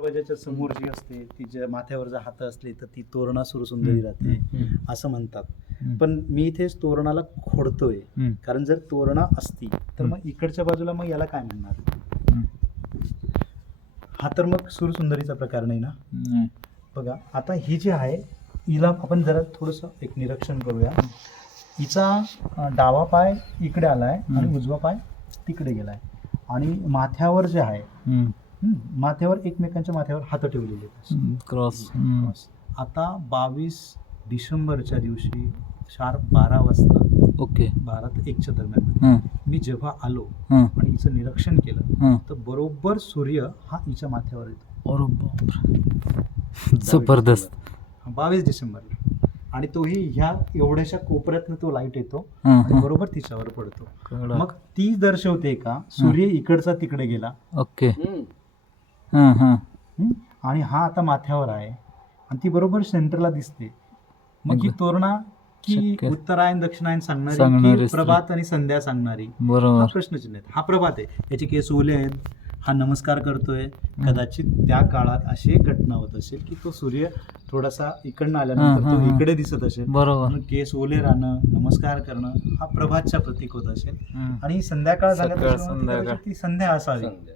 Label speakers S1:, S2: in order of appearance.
S1: दरवाजाच्या समोर जी असते ती ज्या माथ्यावर जर हात असले तर ती तोरणा सुरू सुंदरी राहते. असं म्हणतात. पण मी इथेच तोरणाला खोडतोय. कारण जर तोरणा असती तर मग इकडच्या बाजूला मग याला काय म्हणणार. हा तर मग सुरसुंदरीचा प्रकार नाही ना. बघा आता ही जी आहे हिला आपण जरा थोडंसं एक निरीक्षण करूया. हिचा डावा पाय इकडे आलाय आणि. उजवा पाय तिकडे गेलाय. आणि माथ्यावर जे आहे माथ्यावर एकमेकांच्या माथ्यावर हात ठेवलेले आहेत.
S2: क्रॉस.
S1: आता बावीस डिसेंबरच्या दिवशी शार्प बारा वाजता
S2: ओके.
S1: बारा ते एकच्या दरम्यान. मी जेव्हा आलो. आणि हिचं निरीक्षण केलं. तर बरोबर सूर्य हा हिच्या माथ्यावर येतो.
S2: अरे बापरे. जबरदस्त.
S1: बावीस डिसेंबरला. आणि तोही ह्या एवढ्याशा कोपऱ्यातनं तो लाइट येतो आणि. बरोबर तिच्यावर पडतो. मग ती दर्शवते का सूर्य इकडचा तिकडे गेला.
S2: ओके. हां हां
S1: हं? आणि हा आता माथ्यावर आहे आणि ती बरोबर सेंटरला दिसते मग ही. तोरणा की
S2: शक्य.
S1: उत्तरायण दक्षिणायन सांगणारी
S2: सांगणारी
S1: की
S2: स्त्री.
S1: प्रभात आणि संध्या सांगणारी हा
S2: बरोबर
S1: प्रश्नचिन्ह आहे हा प्रभात आहे याचे केस ओले आहेत हा नमस्कार करतोय कदाचित त्या काळात अशी एक घटना होत असेल की तो सूर्य थोडासा इकडनं आल्यानंतर
S2: हा,
S1: तो
S2: हा, हा.
S1: इकडे दिसत असेल
S2: बरोबर
S1: म्हणून केस ओले राहणं नमस्कार करणं हा प्रभातच्या प्रतीक होत असेल
S2: हं.
S1: आणि संध्याकाळ
S2: सकाळ,
S1: झाल्यापासून
S2: संध्याकाळ.
S1: ती संध्या असावी
S3: संध्या.